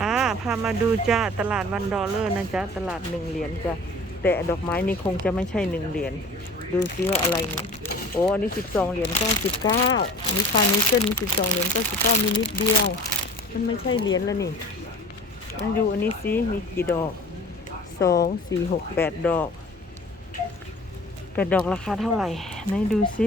อ่าพามาดูจ้าตลาดวันดอลเลอร์นะจ๊ะตลาดหนึ่งเหรียญจ้ะแต่ดอกไม้นี่คงจะไม่ใช่หนึ่งเหรียญดูซิว่าอะไรเนี่ยโอ้อันนี้สิบสองเหรียญเก้าสิบเก้าอันนี้คาร์เชนมีสิบสองเหรียญเก้าสิบเก้ามีนิดเดียว มันไม่ใช่เหรียญแล้วนี่นั่งดูอันนี้สิมีกี่ดอกสองสี่หกแปดดอกแปดดอกราคาเท่าไหร่ไหนดูสิ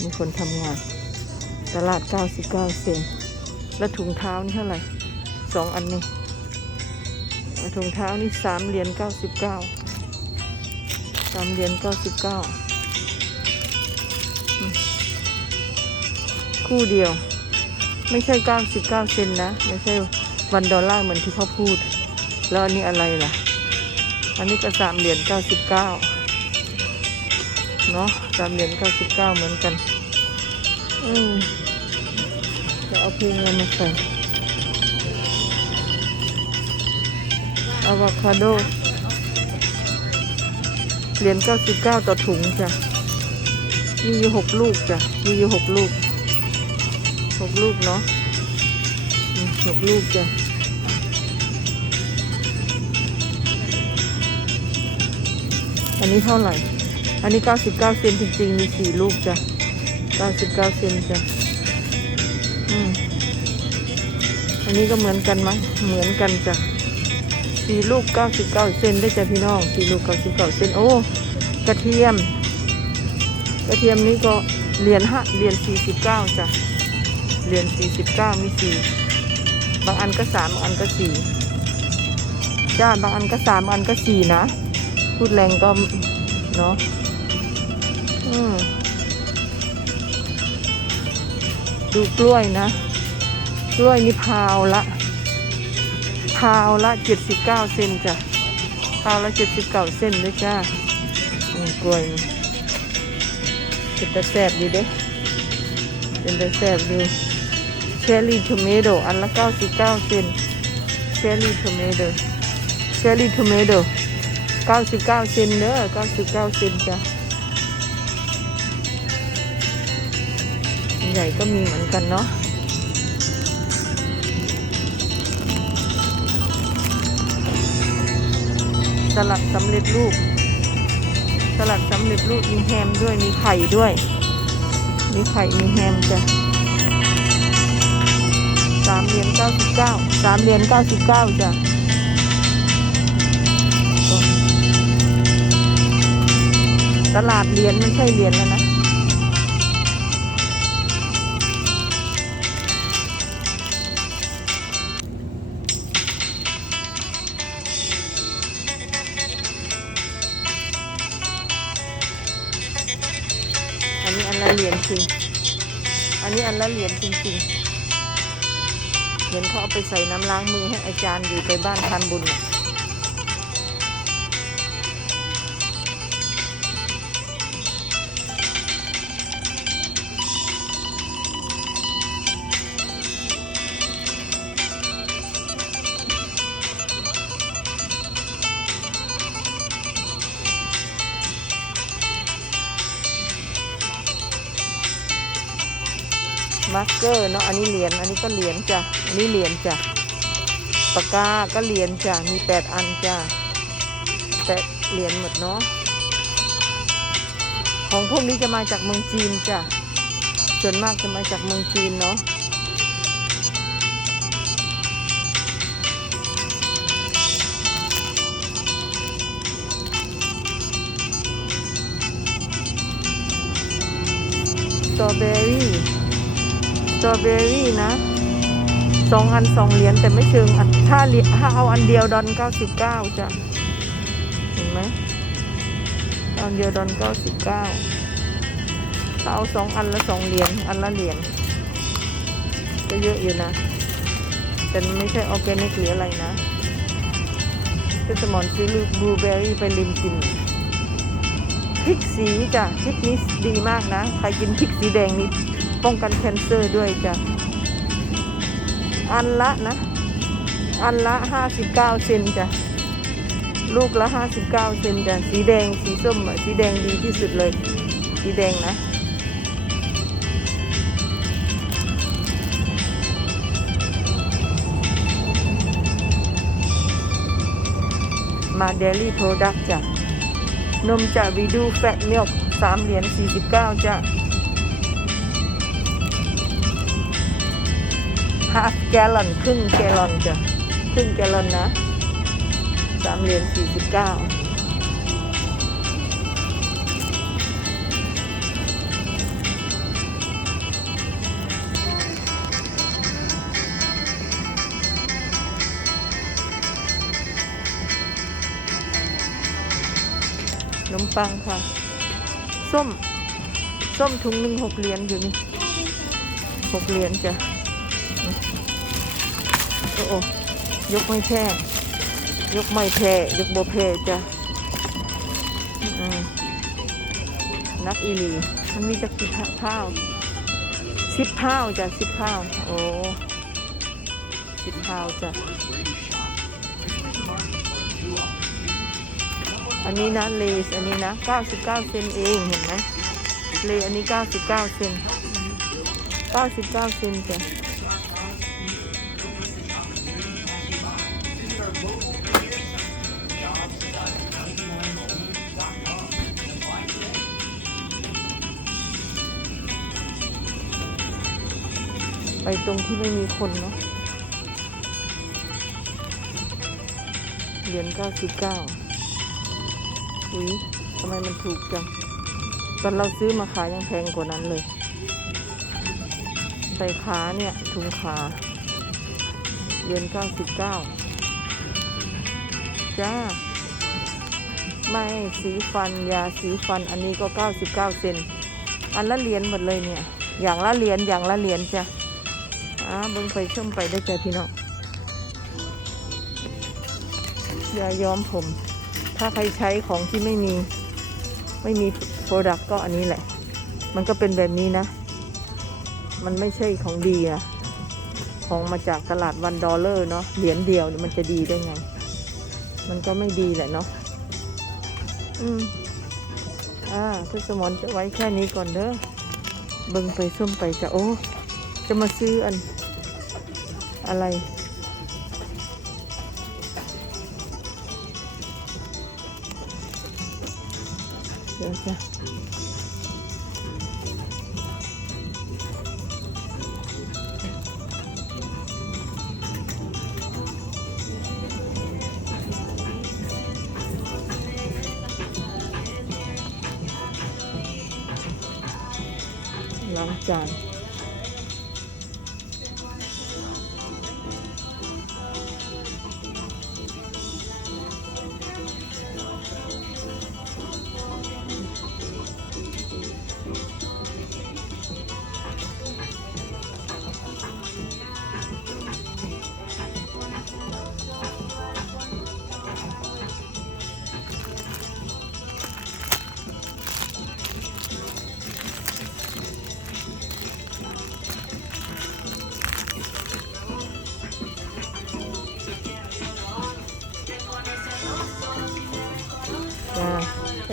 มีคนทำงาน ตลาด 99 เซนแล้วถุงเท้านี่เท่าไหร่สองอันนี้ถุงเท้านี่สามเหรียญ99สามเหรียญ99อืมคู่เดียว ไม่ใช่99เซนนะ ไม่ใช่วันดอลลาร์เหมือนที่เขาพูด แล้วอันนี้อะไรล่ะ อันนี้ก็สามเหรียญ99เเนาะสามเหรียญ99เหมือนกัน อืมจะเอาเพลงอะไรมาใส่อะโวคาโดเหรียญ99ต่อถุงจ้ะ มีอยู่หกลูกจ้ะ มีอยู่หกลูกหกลูกเนาะหกลูกจ้ะอันนี้เท่าไหร่ อันนี้ 99 เซนจริงๆ มีสี่ลูกจ้ะ 99 เซนจ้ะ อืม อันนี้ก็เหมือนกันไหมเหมือนกันจ้ะสี่ลูก 99 เซนได้จ้ะพี่น้องสี่ลูก 99 เซนโอ้ กระเทียม กระเทียมนี้ก็เหรียญห้าเหรียญ49 จ้ะ เหรียญ49 มีสี่บางอันก็สามบางอันก็สี่จ้าบางอันก็สามบางอันก็สี่นะ พูดแรงก็เนาะ ดูกล้วยนะ กล้วยนี่พาวละ พาวละเจ็ดสิบเก้าเซนจ้ะ พาวละเจ็ดสิบเก้าเซนด้วยจ้าอืมกล้วยนี่เป็นตะแสบดีเด้ เป็นตะแสบดีเชอรี่ทูเมโดอันละเก้าสิบเก้าเซนเชอรี่ทูเมโดเชอร์รี่ทูเมโดเก้าสิบเก้าเซนเด้อเก้าสิบเก้าเซนจ้ะ ใหญ่ก็มีเหมือนกันเนาะสลัดสำเร็จรูป สลัดสำเร็จรูปมีแฮมด้วยมีไข่ด้วย มีไข่มีแฮมจ้ะสามเหรียญเก้าสิบเก้าสามเหรียญเก้าสิบเก้าจ้ะตลาดเหรียญไม่ใช่เหรียญแล้วนะ เห็นเขาเอาไปใส่น้ำล้างมือให้อาจารย์อยู่ไปบ้านพันบุญ มาร์กเกอร์เนาะอันนี้เหรียญอันนี้ก็เหรียญจ้ะอันนี้เหรียญจ้ะปากกาก็เหรียญจ้ะมีแปดอันจ้ะแปดเหรียญหมดเนาะของพวกนี้จะมาจากเมืองจีนจ้ะส่วนมากจะมาจากเมืองจีนเนาะสตรอเบอรี่ ตรอเบอรี่นะสองอันสองเหรียญแต่ไม่เชิงอันถ้าเถ้าเอาอันเดียวดอนเก้าสิบเก้าจ้ะเห็นไหมอันเดียวดอนเก้าสิบเก้าถ้าเอาสองอันละสองเหรียญอันละเหรียญก็เยอะอยู่นะ แต่ไม่ใช่ออร์แกนิกหรืออะไรนะคือสมอนซื้อบลูเบอรี่ไปลิมกินพริกสีจ้ะพริกนี้ดีมากนะ ใครกินพริกสีแดงนี่ ป้องกันแคนเซอร์ด้วยจ้ะ อันละนะ อันละห้าสิบเก้าเซนจ้ะ ลูกละห้าสิบเก้าเซนจ้ะ สีแดงสีส้มอะสีแดงดีที่สุดเลย สีแดงนะมาเดลี่โปรดักต์จ้ะ นมจากวีดูแฟตมิลค์สามเหรียญสี่สิบเก้าจ้ะ half gallon ครึ่งแกลลอนจ้ะครึ่งแกลลอนนะสามเหรียญสี่สิบเก้าขนมปังค่ะ ส้ม ส้มถุงหนึ่งหกเหรียญอยู่นี่หกเหรียญจ้ะ โอ้โอยกไม่แพ้ยกไม่แพ้ยกโบแพ้จ้ะนักอีลีมันมีจักกี่ผ้าวสิบผ้าวจ้ะสิบผ้าวโอ้สิบผ้าวจ้ะอันนี้นะเลสอันนี้นะเก้าสิบเก้าเซนเองเห็นไหมเลอันนี้เก้าสิบเก้าเซนเก้าสิบเก้าเซนจ้ะ ไปตรงที่ไม่มีคนเนาะเหรียญเก้าสิบเก้าอุ้ยทำไมมันถูกจัง ตอนเราซื้อมาขายยังแพงกว่านั้นเลย ใส่ขาเนี่ยถุงขาเหรียญเก้าสิบเก้าจ้า ไม่สีฟันยาสีฟันอันนี้ก็เก้าสิบเก้าเซน อันละเหรียญหมดเลยเนี่ย อย่างละเหรียญอย่างละเหรียญจ้ะ อ่าเบิ่งไปชมไปได้ใจพี่น้องยาย้อมผม ถ้าใครใช้ของที่ไม่มี ไม่มีโปรดักก็อันนี้แหละ มันก็เป็นแบบนี้นะ มันไม่ใช่ของดีอะของมาจากตลาดวันดอลเลอร์เนาะ เหรียญเดียวเนี่ยมันจะดีได้ไง มันก็ไม่ดีแหละเนาะ อืม อ่าพี่สมอนจะไว้แค่นี้ก่อนเด้อ เบิ่งไปส้มไปจะโอ้ จะมาซื้ออัน อะไรเดี๋ยวจะล้างจาน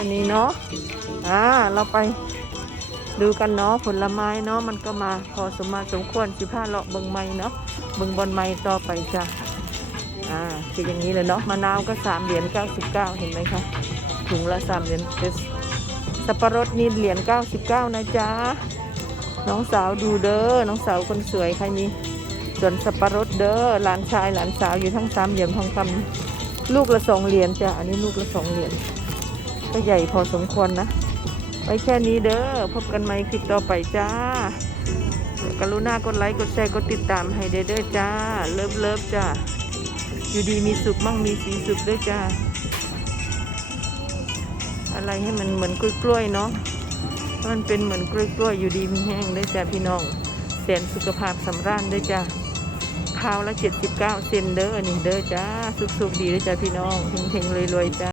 ค่นี้เนาะอ่าเราไปดูกันเนาะผลไม้เนาะมันก็มาพอสมมาสมควรสิผ้าเลาะเบิงไม้เนาะเบิงบอลไม้ต่อไปจ้ะอ่าคืออย่างนี้เลยเนาะมะนาวก็สามเหรียญเก้าสิบเก้าเห็นไหมคะถุงละสามเหรียญเป็สับปะรดนี่เหรียญเก้าสิบเก้านะจ๊ะน้องสาวดูเด้อน้องสาวคนสวยใครมีส่วนสับปะรดเด้อหลานชายหลานสาวอยู่ทั้งสามเหรียญทองคำลูกละสองเหรียญจ้ะอันนี้ลูกละสองเหรียญ ก็ใหญ่พอสมควรนะ ไว้แค่นี้เด้อ พบกันใหม่คลิปต่อไปจ้ากรุณากดไลค์ กดแชร์ กดติดตามให้เด้อจ้า เลิฟเลิฟจ้า อยู่ดีมีสุขมั่งมีสีสุขด้วยจ้า อะไรให้มันเหมือนกล้วยๆเนาะ มันเป็นเหมือนกล้วยๆอยู่ดีมีแห้งด้วยจ้าพี่น้อง แสนสุขภาพสำราญด้วยจ้าข้าวละ 79 เซนเด้อนี่เด้อจ้า สุขๆดีด้วยจ้าพี่น้องเฮงๆรวยๆจ้า